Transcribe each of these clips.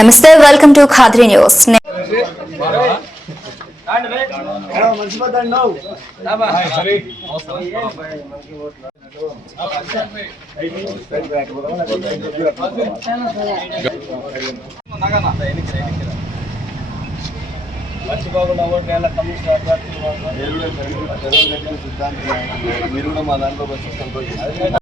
నమస్తే, welcome to Khadri news. మర్చిపోకుండా ఓట్ల కమిషన్ మీరు కూడా మా దాంట్లో వచ్చి సంతోషం.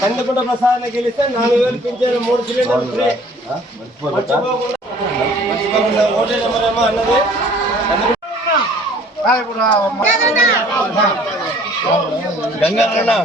కందుకుంట ప్రసాద్ గెలిస్తే 4000 పింఛన్ 3 సిలిండర్లు ఫ్రీ. మర్చిపోకుండా ఓటే నెంబర్ ఏమో అన్నది గంగా.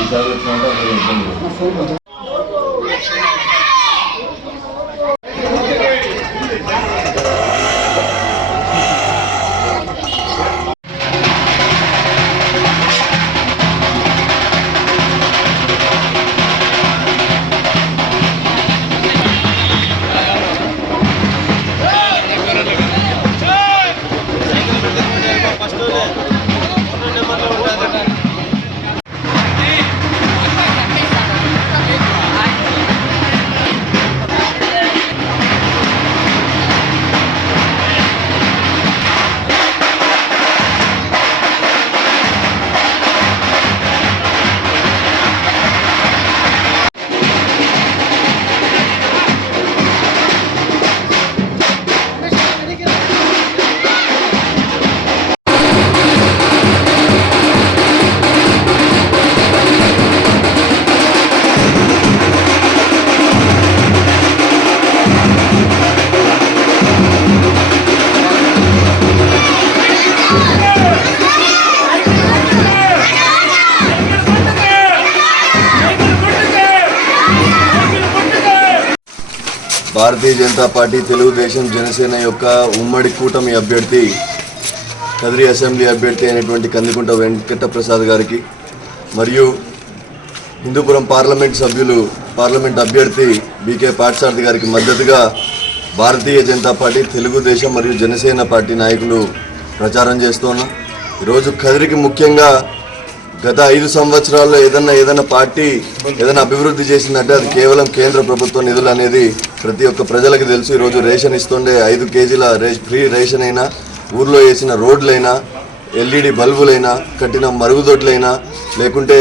ఈసారి వచ్చినట్టు భారతీయ జనతా పార్టీ తెలుగుదేశం జనసేన యొక్క ఉమ్మడి కూటమి అభ్యర్థి కదిరి అసెంబ్లీ అభ్యర్థి అయినటువంటి కందుకుంట వెంకట ప్రసాద్ గారికి మరియు హిందూపురం పార్లమెంట్ అభ్యర్థి బీకే పార్థసారథి గారికి మద్దతుగా భారతీయ జనతా పార్టీ, తెలుగుదేశం మరియు జనసేన పార్టీ నాయకులు ప్రచారం చేస్తున్నాం. ఈరోజు కదిరికి ముఖ్యంగా గత 5 సంవత్సరాల్లో ఏదైనా పార్టీ ఏదైనా అభివృద్ధి చేసిందంటే అది కేవలం కేంద్ర ప్రభుత్వ నిధులు అనేది ప్రతి ఒక్క ప్రజలకు తెలుసు. ఈరోజు రేషన్ ఇస్తుండే 5 కేజీల ఫ్రీ రేషన్ అయినా, ఊర్లో వేసిన రోడ్లైనా, ఎల్ఈడి బల్బులైనా, కట్టిన మరుగుదొడ్లైనా, లేకుంటే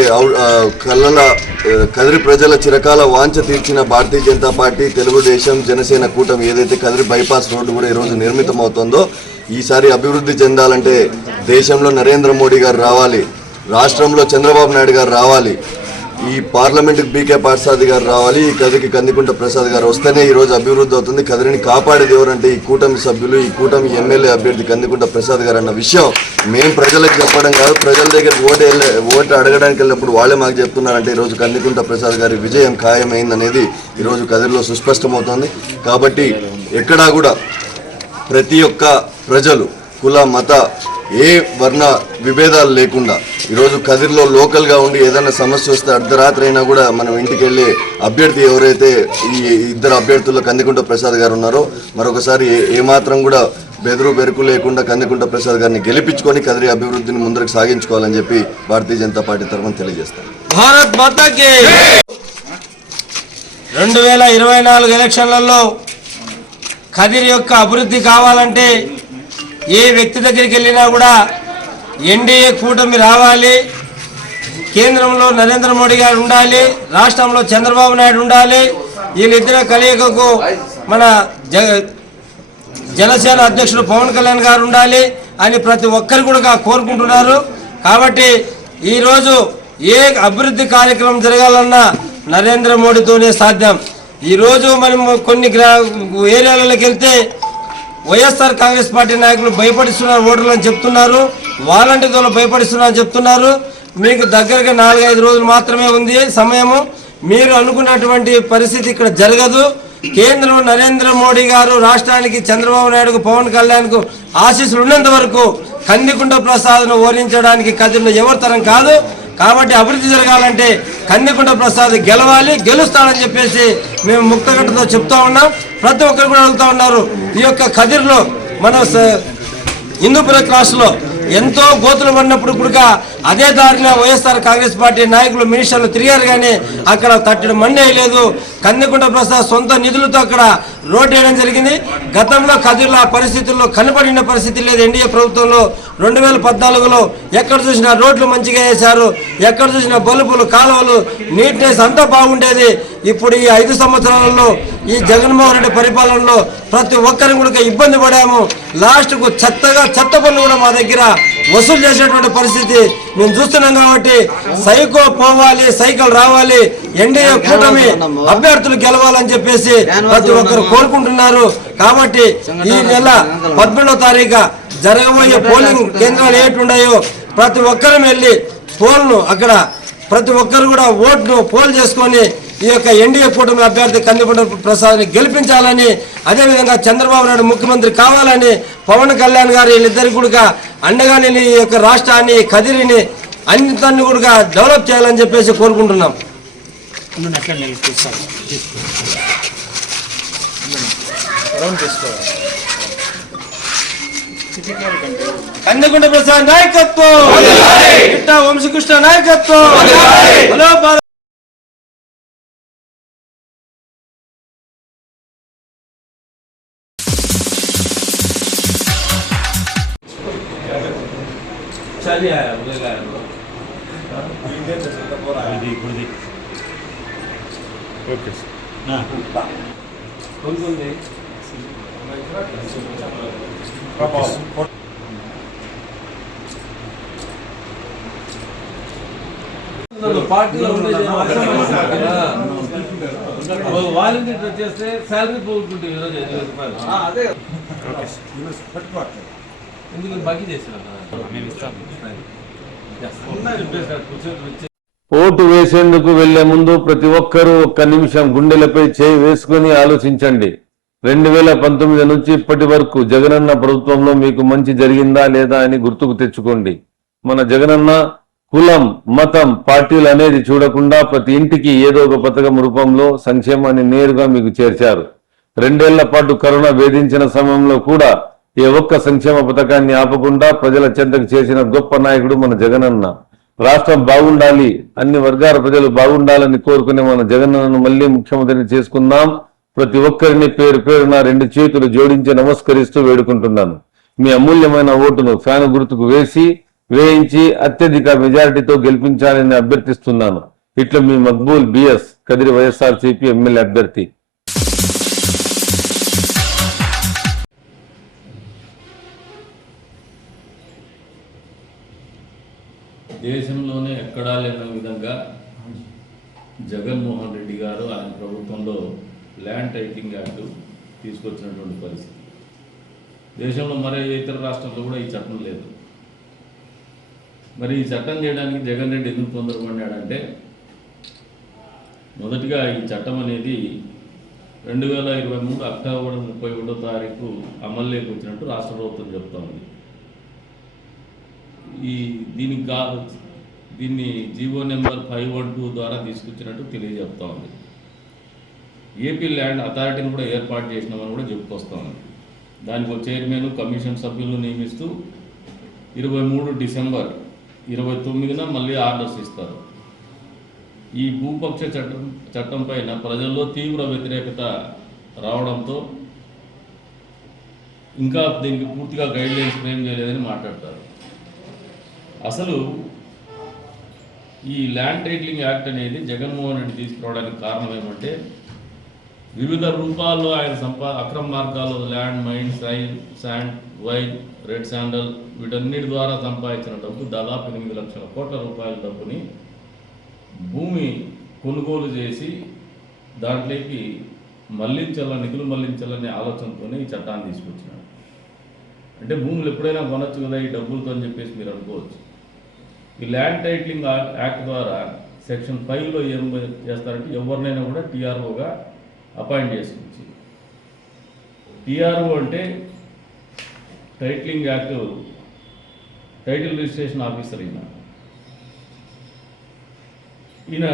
కదిరి ప్రజల చిరకాల వాంఛ తీర్చిన భారతీయ జనతా పార్టీ, తెలుగుదేశం, జనసేన కూటమి ఏదైతే కదిరి బైపాస్ రోడ్డు కూడా ఈరోజు నిర్మితమవుతుందో, ఈసారి అభివృద్ధి చెందాలంటే దేశంలో నరేంద్ర మోడీ గారు రావాలి, రాష్ట్రంలో చంద్రబాబు నాయుడు గారు రావాలి, ఈ పార్లమెంటుకి బీకే పార్థసారథి గారు రావాలి, ఈ కదిరికి కందికుంట ప్రసాద్ గారు వస్తేనే ఈరోజు అభివృద్ధి అవుతుంది. కదిరిని కాపాడేది ఎవరంటే ఈ కూటమి సభ్యులు, ఈ కూటమి ఎమ్మెల్యే అభ్యర్థి కందికుంట ప్రసాద్ గారు అన్న విషయం మేము ప్రజలకు చెప్పడం కాదు. ప్రజల దగ్గర ఓటు అడగడానికి వెళ్ళినప్పుడు వాళ్ళే మాకు చెప్తున్నారంటే ఈరోజు కందికుంట ప్రసాద్ గారి విజయం ఖాయమైందనేది ఈరోజు కదిరిలో సుస్పష్టమవుతోంది. కాబట్టి ఎక్కడా కూడా ప్రతి ఒక్క ప్రజలు కుల మత ఏ వర్ణ విభేదాలు లేకుండా ఈరోజు కదిరిలో లోకల్గా ఉండి ఏదైనా సమస్య వస్తే అర్ధరాత్రి అయినా కూడా మనం ఇంటికి వెళ్ళే అభ్యర్థి ఎవరైతే ఈ 2 అభ్యర్థుల్లో కందికుంట ప్రసాద్ గారు ఉన్నారో మరొకసారి ఏమాత్రం కూడా బెరుకు లేకుండా కందికుంట ప్రసాద్ గారిని గెలిపించుకొని కదిరి అభివృద్ధిని ముందరకు సాగించుకోవాలని చెప్పి భారతీయ జనతా పార్టీ తరఫున తెలియజేస్తాను. భారత్ మాతాకి 2024 ఎలక్షన్లలో కదిరి యొక్క అభివృద్ధి కావాలంటే ఏ వ్యక్తి దగ్గరికి వెళ్ళినా కూడా ఎన్డీఏ కూటమి రావాలి, కేంద్రంలో నరేంద్ర మోడీ గారు ఉండాలి, రాష్ట్రంలో చంద్రబాబు నాయుడు ఉండాలి, వీళ్ళిద్దరి కలయికకు మన జనసేన అధ్యక్షుడు పవన్ కళ్యాణ్ గారు ఉండాలి అని ప్రతి ఒక్కరు కూడా కోరుకుంటున్నారు. కాబట్టి ఈరోజు ఏ అభివృద్ధి కార్యక్రమం జరగాలన్నా నరేంద్ర మోడీతోనే సాధ్యం. ఈరోజు మనం కొన్ని ఏరియాలలోకి వెళ్తే వైఎస్ఆర్ కాంగ్రెస్ పార్టీ నాయకులు భయపడిస్తున్నారు, ఓటర్లను చెప్తున్నారు, వాలంటీర్లు భయపడిస్తున్నారని చెప్తున్నారు. మీకు దగ్గరగా 4-5 రోజులు మాత్రమే ఉంది సమయము. మీరు అనుకున్నటువంటి పరిస్థితి ఇక్కడ జరగదు. కేంద్రంలో నరేంద్ర మోడీ గారు, రాష్ట్రానికి చంద్రబాబు నాయుడుకు, పవన్ కళ్యాణ్కు ఆశీస్సులు ఉన్నంత వరకు కందికుంట ప్రసాద్ను ఓడించడానికి కదిరిలో ఎవరి తరం కాదు. కాబట్టి అభివృద్ధి జరగాలంటే కందికుంట ప్రసాద్ గెలవాలి, గెలుస్తాడని చెప్పేసి మేము ముక్తగంటతో చెప్తా ఉన్నాం. ప్రతి ఒక్కరు కూడా అడుగుతా ఉన్నారు. ఈ యొక్క కదిరిలో మన హిందూపుర క్లాసులో ఎంతో గోతులు పడినప్పుడు కూడా అదే దారిన వైఎస్ఆర్ కాంగ్రెస్ పార్టీ నాయకులు, మినిస్టర్లు తిరిగారు, కానీ అక్కడ తట్టడి మండి వేయలేదు. కందికుంట ప్రసాద్ సొంత నిధులతో అక్కడ రోడ్డు వేయడం జరిగింది. గతంలో కదిరిలో ఆ పరిస్థితుల్లో కనపడిన పరిస్థితి లేదు. ఎన్డీఏ ప్రభుత్వంలో 2014లో ఎక్కడ చూసినా రోడ్లు మంచిగా వేశారు, ఎక్కడ చూసినా బల్బులు, కాలువలు, నీట్నెస్ అంతా బాగుండేది. ఇప్పుడు ఈ 5 సంవత్సరాలలో ఈ జగన్మోహన్ రెడ్డి పరిపాలనలో ప్రతి ఒక్కరిని కూడా ఇబ్బంది పడాము. లాస్ట్కు చెత్త పనులు కూడా మా దగ్గర వసూలు చేసేటువంటి పరిస్థితి మేము చూస్తున్నాం. కాబట్టి సైకో పోవాలి, సైకిల్ రావాలి, ఎన్డీఏ కూటమి అభ్యర్థులు గెలవాలని చెప్పేసి ప్రతి ఒక్కరు కోరుకుంటున్నారు. కాబట్టి ఈ నెల 18వ తారీఖు జరగబోయే పోలింగ్ కేంద్రాలు ఏటున్నాయో ప్రతి ఒక్కరం వెళ్ళి పోల్ను అక్కడ ప్రతి ఒక్కరు కూడా ఓట్ను పోల్ చేసుకొని ఈ యొక్క ఎన్డీఏ కూటమి అభ్యర్థి కందికుంట ప్రసాద్ని గెలిపించాలని, అదేవిధంగా చంద్రబాబు నాయుడు ముఖ్యమంత్రి కావాలని, పవన్ కళ్యాణ్ గారు వీళ్ళిద్దరికి కూడా అండగా నిలి ఈ యొక్క రాష్ట్రాన్ని, కదిరిని అన్నింటిని కూడా డెవలప్ చేయాలని చెప్పేసి కోరుకుంటున్నాం. కందికుంట ప్రసాద్ నాయకత్వం, వంశకృష్ణ నాయకత్వం. హలో चलिए ओके పార్టీలో వాలంటీర్ చేస్తే శాలరీ పోగొట్టుకుంటే ఎందుకు బాకీ చేస్తున్నా ఓటు వేసేందుకు వెళ్లే ముందు ప్రతి ఒక్కరూ ఒక్క నిమిషం గుండెలపై చేయి వేసుకుని ఆలోచించండి. 2019 నుంచి ఇప్పటి వరకు జగనన్న ప్రభుత్వంలో మీకు మంచి జరిగిందా లేదా అని గుర్తుకు తెచ్చుకోండి. మన జగనన్న కులం, మతం, పార్టీలు అనేది చూడకుండా ప్రతి ఇంటికి ఏదో ఒక పథకం రూపంలో సంక్షేమాన్ని నేరుగా మీకు చేర్చారు. 2 ఏళ్ల పాటు కరోనా వేధించిన సమయంలో కూడా ఏ ఒక్క సంక్షేమ పథకాన్ని ఆపకుండా ప్రజల చెంతకు చేసిన గొప్ప నాయకుడు మన జగనన్న. రాష్ట్రం బాగుండాలి, అన్ని వర్గాల ప్రజలు బాగుండాలని కోరుకునే మన జగనన్నను మళ్ళీ ముఖ్యమంత్రిని చేసుకుందాం. ప్రతి ఒక్కరిని పేరు పేరున 2 చేతులు జోడించి నమస్కరిస్తూ వేడుకుంటున్నాను. మీ అమూల్యమైన ఓటును ఫ్యాన్ గుర్తుకు వేయించి అత్యధిక మెజారిటీతో గెలిపించాలని అభ్యర్థిస్తున్నాను. ఇట్లా మీ మక్బూల్ బిఎస్ కదిరి వైఎస్ఆర్సీపీ ఎమ్మెల్యే అభ్యర్థి. దేశంలోనే ఎక్కడా లేని విధంగా జగన్మోహన్ రెడ్డి గారు ఆయన ప్రభుత్వంలో ల్యాండ్ టైటిలింగ్ యాక్ట్ తీసుకొచ్చినటువంటి పరిస్థితి. దేశంలో మరే ఇతర రాష్ట్రాల్లో కూడా ఈ చట్టం లేదు. మరి ఈ చట్టం చేయడానికి జగన్ రెడ్డి ఎందుకు తొందరపడ్డాడంటే, మొదటిగా ఈ చట్టం అనేది 2023 అక్టోబర్ 31వ తారీఖు అమల్లోకి వచ్చినట్టు రాష్ట్ర ప్రభుత్వం చెప్తా ఉంది. దీన్ని జీవో నెంబర్ 512 ద్వారా తీసుకొచ్చినట్టు తెలియజెప్తా ఉంది. ఏపీ ల్యాండ్ అథారిటీని కూడా ఏర్పాటు చేసినామని కూడా చెప్పుకొస్తా ఉంది. దానికి ఒక చైర్మన్, కమిషన్ సభ్యులను నియమిస్తూ 23 డిసెంబర్ 29న మళ్ళీ ఆర్డర్స్ ఇస్తారు. ఈ భూపక్ష చట్టం పైన ప్రజల్లో తీవ్ర వ్యతిరేకత రావడంతో ఇంకా దీనికి పూర్తిగా గైడ్లైన్స్ ఫ్రేమ్ చేయలేదని మాట్లాడతారు. అసలు ఈ ల్యాండ్ టైటిలింగ్ యాక్ట్ అనేది జగన్మోహన్ రెడ్డి తీసుకురావడానికి కారణం ఏమంటే, వివిధ రూపాల్లో ఆయన అక్రమ మార్గాల్లో land, mines, sand, wine, red sandal వీటన్నిటి ద్వారా సంపాదించిన డబ్బు దాదాపు 8 లక్షల కోట్ల రూపాయల డబ్బుని భూమి కొనుగోలు చేసి దాంట్లోకి నిధులు మళ్లించాలనే ఆలోచనతోనే ఈ చట్టాన్ని తీసుకొచ్చినాడు. అంటే భూములు ఎప్పుడైనా కొనొచ్చు కదా ఈ డబ్బులతో అని చెప్పేసి మీరు అనుకోవచ్చు. ఈ ల్యాండ్ టైటిలింగ్ యాక్ట్ ద్వారా సెక్షన్ 5లో ఏం చేస్తారంటే, ఎవరినైనా కూడా టీఆర్ఓగా అపాయింట్ చేసుకోవచ్చు. టీఆర్ఓ అంటే titling act title registration officer. ఈయన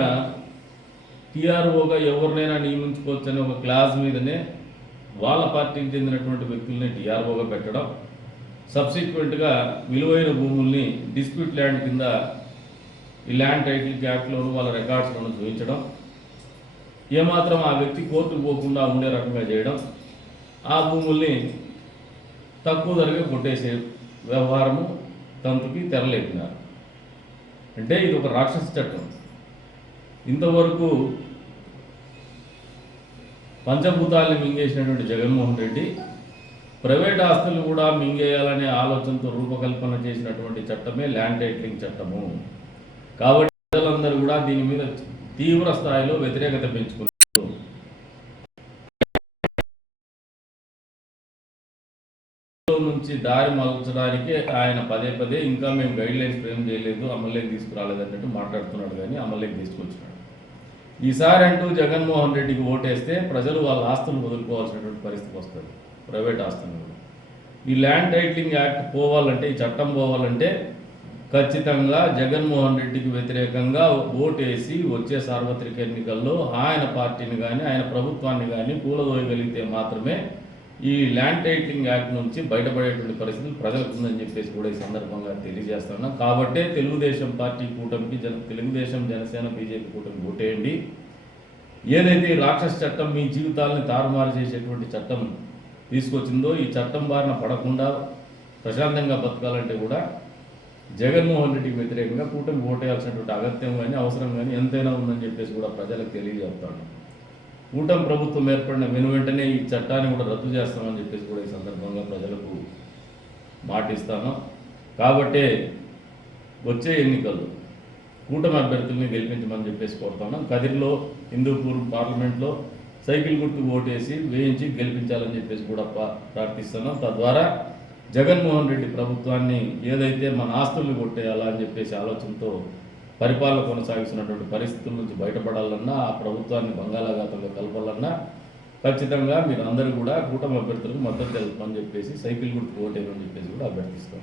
టీఆర్ఓగా ఎవరినైనా నియమించుకోవచ్చు అనే ఒక క్లాజ్ మీదనే వాళ్ళ పార్టీకి చెందినటువంటి వ్యక్తుల్ని టీఆర్ఓగా పెట్టడం, సబ్సిక్వెంట్గా విలువైన భూముల్ని డిస్ప్యూట్ ల్యాండ్ కింద ఈ ల్యాండ్ టైటిల్ యాక్ట్లోను వాళ్ళ రికార్డ్స్లను చూపించడం, ఏమాత్రం ఆ వ్యక్తి కోర్టుకు పోకుండా ఉండే రకంగా చేయడం, ఆ భూముల్ని తక్కువ ధరగా కొట్టేసే వ్యవహారము తంతుకి తెరలేపినారు. అంటే ఇది ఒక రాక్షస చట్టం. ఇంతవరకు పంచభూతాల్ని మింగేసినటువంటి జగన్మోహన్ రెడ్డి ప్రైవేట్ ఆస్తులు కూడా మింగేయాలనే ఆలోచనతో రూపకల్పన చేసినటువంటి చట్టమే ల్యాండ్ టైటిలింగ్ చట్టము. కాబట్టి ప్రజలందరూ కూడా దీని మీద తీవ్ర స్థాయిలో వ్యతిరేకత పెంచుకున్నారు. నుంచి దారి మలచడానికి ఆయన పదే ఇంకా మేము గైడ్లైన్స్ ఫ్రేమ్ చేయలేదు, అమల్లోకి తీసుకురాలేదు అన్నట్టు మాట్లాడుతున్నాడు, కానీ అమల్లోకి తీసుకొచ్చినాడు. ఈసారి అంటూ జగన్మోహన్ రెడ్డికి ఓటేస్తే ప్రజలు వాళ్ళ ఆస్తులు వదులుకోవాల్సినటువంటి పరిస్థితి వస్తుంది, ప్రైవేట్ ఆస్తులు. ఈ ల్యాండ్ టైటిలింగ్ యాక్ట్ పోవాలంటే, ఈ చట్టం పోవాలంటే ఖచ్చితంగా జగన్మోహన్ రెడ్డికి వ్యతిరేకంగా ఓటేసి వచ్చే సార్వత్రిక ఎన్నికల్లో ఆయన పార్టీని కానీ ఆయన ప్రభుత్వాన్ని కానీ కూలదోయగలిగితే మాత్రమే ఈ ల్యాండ్ టైటిలింగ్ యాక్ట్ నుంచి బయటపడేటువంటి పరిస్థితులు ప్రజలకు ఉందని చెప్పేసి కూడా ఈ సందర్భంగా తెలియజేస్తున్నాం. కాబట్టే తెలుగుదేశం పార్టీ కూటమికి తెలుగుదేశం, జనసేన, బీజేపీ కూటమి ఓటేయండి. ఏదైతే ఈ రాక్షస చట్టం మీ జీవితాలని తారుమారు చేసేటువంటి చట్టం తీసుకొచ్చిందో, ఈ చట్టం బారిన పడకుండా ప్రశాంతంగా బతకాలంటే కూడా జగన్మోహన్ రెడ్డికి వ్యతిరేకంగా కూటమి ఓటేయాల్సినటువంటి అగత్యం కానీ అవసరం కానీ ఎంతైనా ఉందని చెప్పేసి కూడా ప్రజలకు తెలియజేస్తాను. కూటమి ప్రభుత్వం ఏర్పడిన వెంటనే ఈ చట్టాన్ని కూడా రద్దు చేస్తామని చెప్పేసి కూడా ఈ సందర్భంగా ప్రజలకు మాటిస్తాను. కాబట్టే వచ్చే ఎన్నికల్లో కూటమి అభ్యర్థుల్ని గెలిపించమని చెప్పేసి కోరుతున్నాం. కదిరిలో, హిందూపూర్ పార్లమెంట్లో సైకిల్ గుర్తు ఓటేసి వేయించి గెలిపించాలని చెప్పేసి కూడా ప్రార్థిస్తున్నాం. తద్వారా జగన్మోహన్ రెడ్డి ప్రభుత్వాన్ని ఏదైతే మన ఆస్తుల్ని కొట్టేయాలా అని చెప్పేసి ఆలోచనతో పరిపాలన కొనసాగిస్తున్నటువంటి పరిస్థితుల నుంచి బయటపడాలన్నా, ఆ ప్రభుత్వాన్ని బంగాళాఖాతంలో కలపాలన్నా ఖచ్చితంగా మీరు అందరూ కూడా కూటమి అభ్యర్థులకు మద్దతు తెలుపని చెప్పేసి సైకిల్ గుర్తు ఓటేయమని చెప్పేసి కూడా అభ్యర్థిస్తాం.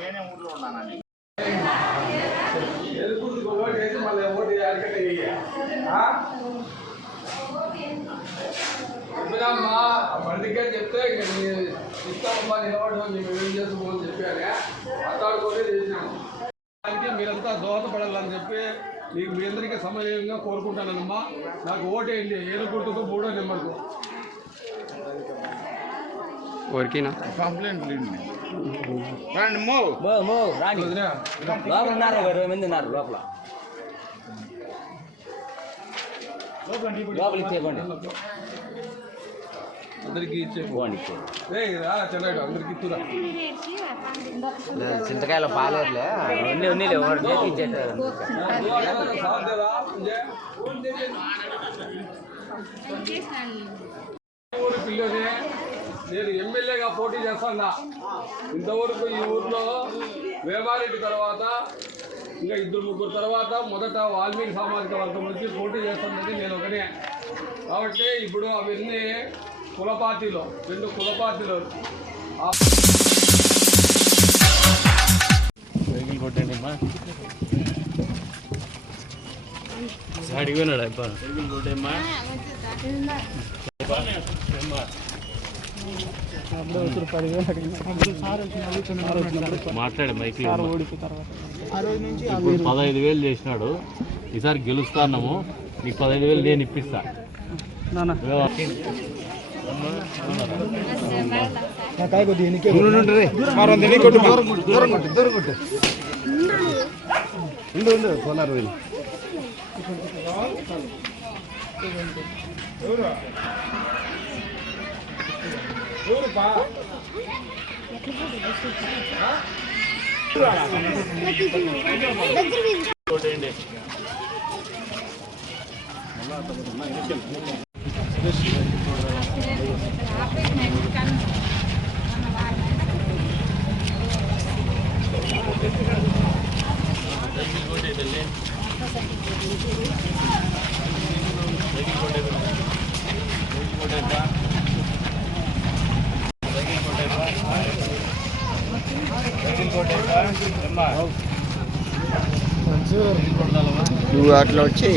నేనే ఊర్లో ఉన్నానండి. బండికే చెప్తే ఇస్తామమ్మా నిలబడమా మేము ఏం చేసుకోమని చెప్పాను మాట్లాడుకోనే చేసినాము. దానికి మీరంతా దోహదపడాలని చెప్పి మీకు మీ అందరికీ సమయంగా కోరుకుంటానమ్మా. నాకు ఓటేయండి, ఏలుగుర్తుకు 3వ నెంబర్కు. ఊరికేనా కంప్లైంట్ రండి లోపల 20 మంది ఉన్నారు. లోపల ఇచ్చేయండి, అందరికీ ఇచ్చేయండి. చెన్నాడు అందరికి ఇస్తురా. చింతకాయలు పాలేరులే ఇచ్చేటారు. ఊరు పిల్లనే నేను ఎమ్మెల్యేగా పోటీ చేస్తాను. ఇంతవరకు ఈ ఊర్లో వేమారెడ్డి తర్వాత ఇంకా 2-3 తర్వాత మొదట వాల్మీకి సామాజిక వర్గం నుంచి పోటీ చేస్తున్నది నేను ఒకనే. కాబట్టి ఇప్పుడు అవన్నీ కుల పార్టీలో 2 కుల పార్టీలో సైకిల్ కొట్టండి అమ్మా. అడిగిపోయినాడు అబ్బా. సైకిల్ కొట్టేమ్మా. మాట్లాడే మైక్. ఇప్పుడు 15,000 చేసినాడు. ఈసారి గెలుస్తాన్నాము. నీకు 15,000 నేను ఇప్పిస్తా. నువ్వు అట్లా వచ్చి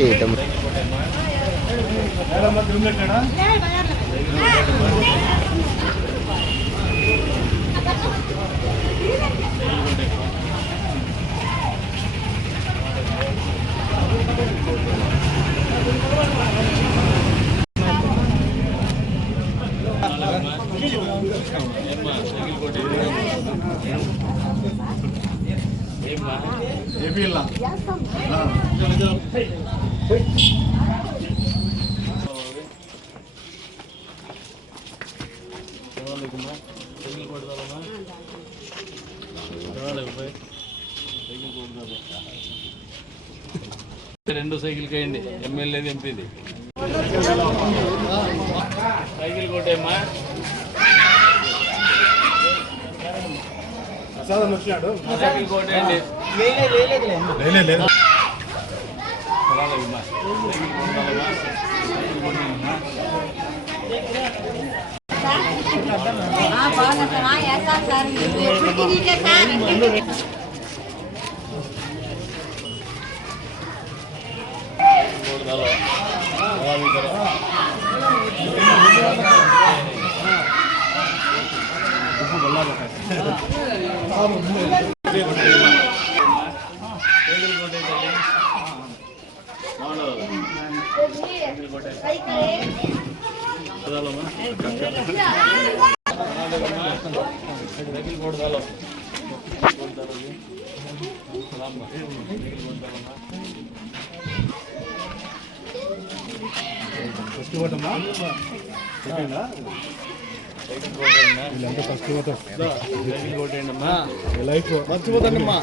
రెండు సైకిల్ వేయండి. ఎమ్మెల్యేది ఎంపీది సైకిల్ కొట్టేమ్మా. సైకిల్ కొట్టేయండి. మర్చిపోతానమ్మా.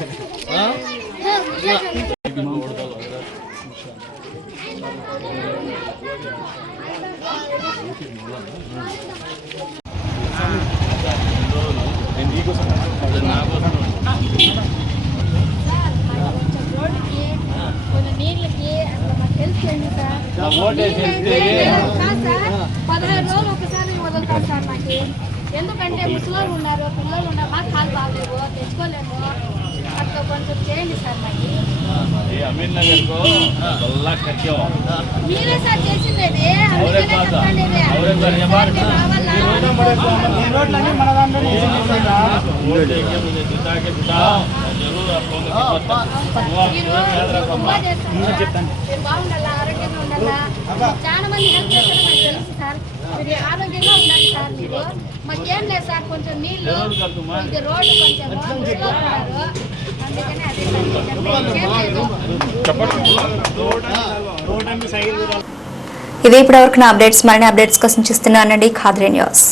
ఓటేసి వెళ్తే కాదు సార్, 15 రోజులు ఒకసారి వదులుతారు సార్ మాకు. ఎందుకంటే ముసలోళ్ళు ఉన్నారు, పిల్లలు ఉన్నారు, మాకు కాలు బాగలేవు, తెచ్చుకోలేము. అట్లా కొంచెం చేయండి సార్ మాకు. అమీర్ నగర్ को गल्ला करके మీరే సార్ చేసిండేది, అందుకనే చెప్పండి ఇది. అవరే సార్ జమార్ రావాలా? वोट देंगे मुझे जिता के जिताओ जरूर आप लोगों की खिदमत మీరు బాగా చేస్తారు. మీరు బాగుండాలా, ఆరోగ్యంగా ఉండాలా. చాలా మంది హెల్ప్ చేస్తారో నాకు తెలుసు సార్. మీరు ఆరోగ్యంగా ఉండాలి సార్. మీరు మాకేం లేదు సార్, కొంచెం నీళ్లు, ఇది రోడ్డు కొంచెం ముసలోళ్ళు ఉన్నారు, అందుకని అదే సార్ ఇంకేం లేదు. ఇది ఇప్పటివరకు నా అప్డేట్స్. మరిన్ని అప్డేట్స్ కోసం చూస్తున్నానండి ఖాద్రి న్యూస్.